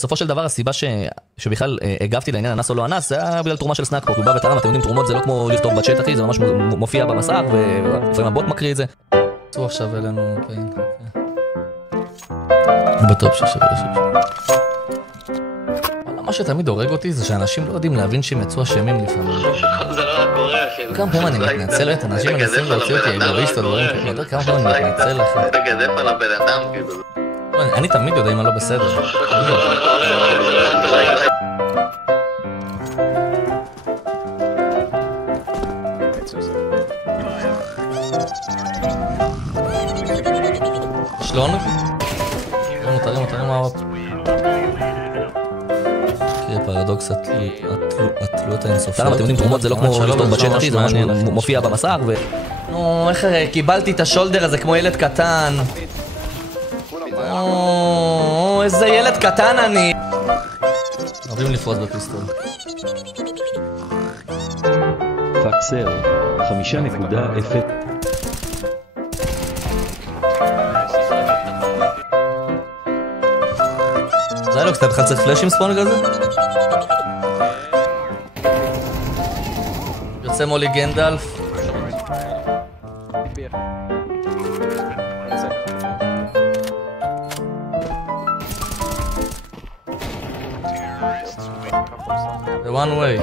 בסופו של דבר הסיבה שבכלל הגבתי לעניין אנס או לא אנס, זה היה בגלל תרומה של סנאקפוק. הוא בא ותרם, אתם יודעים, תרומות זה לא כמו לכתוב בצ'אט, אחי, זה ממש מופיע במסך, ולפעמים הבוט מקריא את זה. צאו עכשיו אלינו, כן. אני בטוח ששווה לשווה. מה שתמיד הורג אותי זה שאנשים לא יודעים להבין שהם יצאו אשמים לפעמים. זה לא רק קורה, אחי. כמה פעמים אני מתנצל, אנשים מנסים להוציא אותי אגוריסט או דברים כאלה, אתה יודע כמה פעמים אני מתנצל, אחי. אתה גדף על הבן אדם, כאילו. אני תמיד יודע אם אני לא בסדר. שלונו? תרים מהאופ. כי הפרדוקס התלויות האינסופיות. אתם יודעים, תרומות זה לא כמו לכתוב בצ'אט, אחי, זה ממש מופיע במסך ו... נו, איך קיבלתי את השולדר הזה כמו ילד קטן. איזה ילד קטן אני. אוהבים לפרוץ בפיסטול. פאקסר 5.0 זה היה לו קצת בכלל צריך פלאש עם ספון כזה? יוצא מולי גנדלף. The one way.